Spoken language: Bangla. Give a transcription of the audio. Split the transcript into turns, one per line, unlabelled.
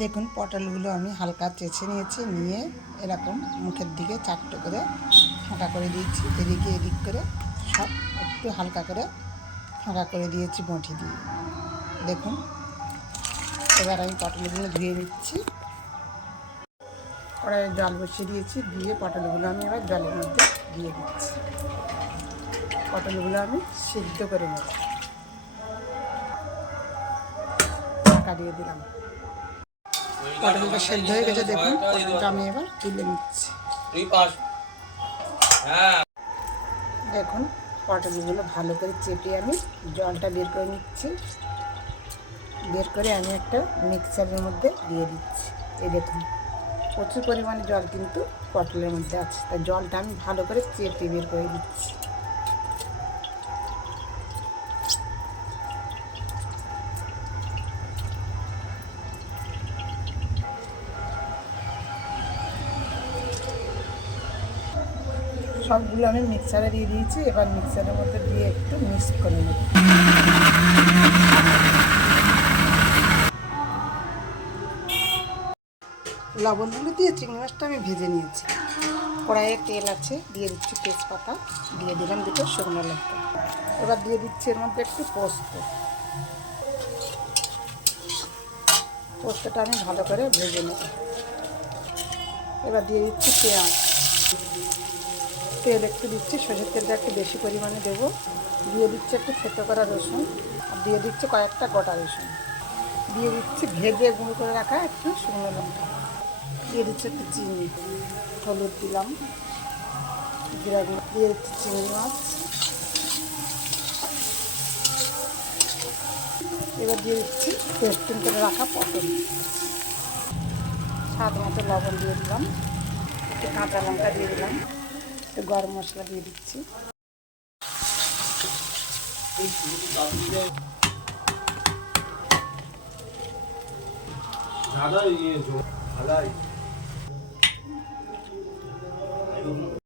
দেখুন, পটলগুলো আমি হালকা চেঁচে নিয়েছি, নিয়ে এরকম মুখের দিকে চারটে করে ফাঁকা করে দিয়েছি, এদিকে এদিক করে সব একটু হালকা করে ফাঁকা করে দিয়েছি বঁটি দিয়ে। দেখুন এবার আমি পটলগুলো ধুয়ে নিচ্ছি। কড়াইয়ে জল বসিয়ে দিয়েছি, দিয়ে পটলগুলো আমি এবার জলের মধ্যে দিয়ে দিচ্ছি। পটলগুলো আমি সিদ্ধ করে নেব। ঢাকা দিয়ে দিলাম। পটলটা সেদ্ধ হয়ে গেছে, দেখুন, পটলটা আমি এবার তুলে নিচ্ছি। দেখুন, পটলগুলো ভালো করে চেপে আমি জলটা বের করে নিচ্ছি। বের করে আমি একটা মিক্সারের মধ্যে দিয়ে দিচ্ছি। এই দেখুন, প্রচুর পরিমাণে জল কিন্তু পটলের মধ্যে আছে। তাই জলটা আমি ভালো করে চেপে বের করে দিচ্ছি। সবগুলো আমি মিক্সারে দিয়ে দিয়েছি। এবার মিক্সারের মধ্যে দিয়ে একটু মিক্স করে নেব। লবণ হলুদ দিয়ে চিংড়ি মাছটা আমি ভেজে নিয়েছি। কড়াইয়ে তেল আছে, দিয়ে দিচ্ছি তেজপাতা, দিয়ে দিলাম দুটো শুকনো লঙ্কা। এবার দিয়ে দিচ্ছি এর মধ্যে একটু পোস্ত। পোস্তটা আমি ভালো করে ভেজে নেব। এবার দিয়ে দিচ্ছি পেঁয়াজ। তেল একটু দিচ্ছি, সর্ষের তেলটা একটু বেশি পরিমাণে দেবো। দিয়ে দিচ্ছি একটু থেতো করা রসুন। আর দিয়ে দিচ্ছি কয়েকটা গোটা রসুন। দিয়ে দিচ্ছি ভেজে গুঁড়ো করে রাখা একটু শুকনো লঙ্কা। দিয়ে দিচ্ছি একটু চিনি, হলুদ দিলাম গ্রাম দিয়ে দিচ্ছি চিংড়ি মাছ। এবার দিয়ে দিচ্ছি পেস্টিং করে রাখা পটল। স্বাদ মতো লবণ দিয়ে দিলাম, একটু কাঁচা লঙ্কা দিয়ে দিলাম, একটু গরম মশলা দিয়ে দিচ্ছি।
দাদা Alay. Ayaw.